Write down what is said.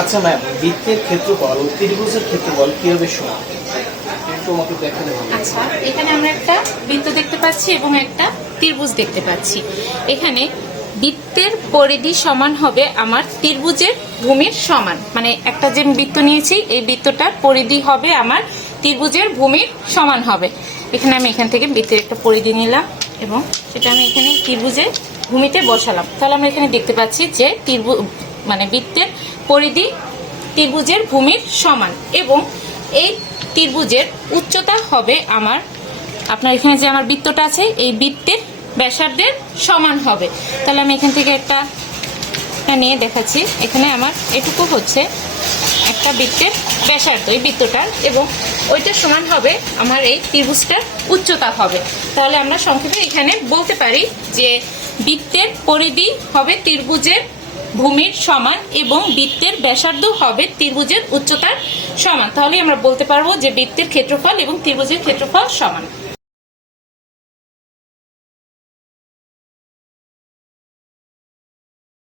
আচ্ছা ম্যাম বৃত্তের ক্ষেত্রফল ও ত্রিভুজের ক্ষেত্রফল কীভাবে সমান? আমাকে দেখালে ভালো আচ্ছা এখানে আমরা একটা বৃত্ত দেখতে পাচ্ছি এবং একটা ত্রিভুজ দেখতে পাচ্ছি। এখানে বৃত্তের পরিধি সমান হবে আমার ত্রিভুজের ভূমির সমান। মানে একটা যে বৃত্ত নিয়েছি, এই বৃত্তটার পরিধি হবে আমার ত্রিভুজের ভূমির সমান হবে। এখানে আমি এখান থেকে বৃত্তের একটা পরিধি নিলাম এবং সেটা আমি এখানে ত্রিভুজের ভূমিতে বসালাম। তাহলে আমরা এখানে দেখতে পাচ্ছি যে ত্রিভুজ মানে বৃত্তের পরিধি ত্রিভুজের ভূমির সমান এবং এই ত্রিভুজের উচ্চতা হবে আমার, আপনার এখানে যে আমার বৃত্তটা আছে, এই বৃত্তের ব্যাসার্ধের সমান হবে। তাহলে আমি এখান থেকে একটা নিয়ে দেখাচ্ছি। এখানে আমার এটুকু হচ্ছে একটা বৃত্তের ব্যাসার্ধ, এই বৃত্তটার, এবং ওইটার সমান হবে আমার এই ত্রিভুজটার উচ্চতা হবে। তাহলে আমরা সংক্ষেপে এখানে বলতে পারি যে বৃত্তের পরিধি হবে ত্রিভুজের ভূমির সমান এবং বৃত্তের ব্যাসার্ধ হবে ত্রিভুজের উচ্চতার সমান। তাহলে আমরা বলতে পারব যে বৃত্তের ক্ষেত্রফল এবং ত্রিভুজের ক্ষেত্রফল সমান।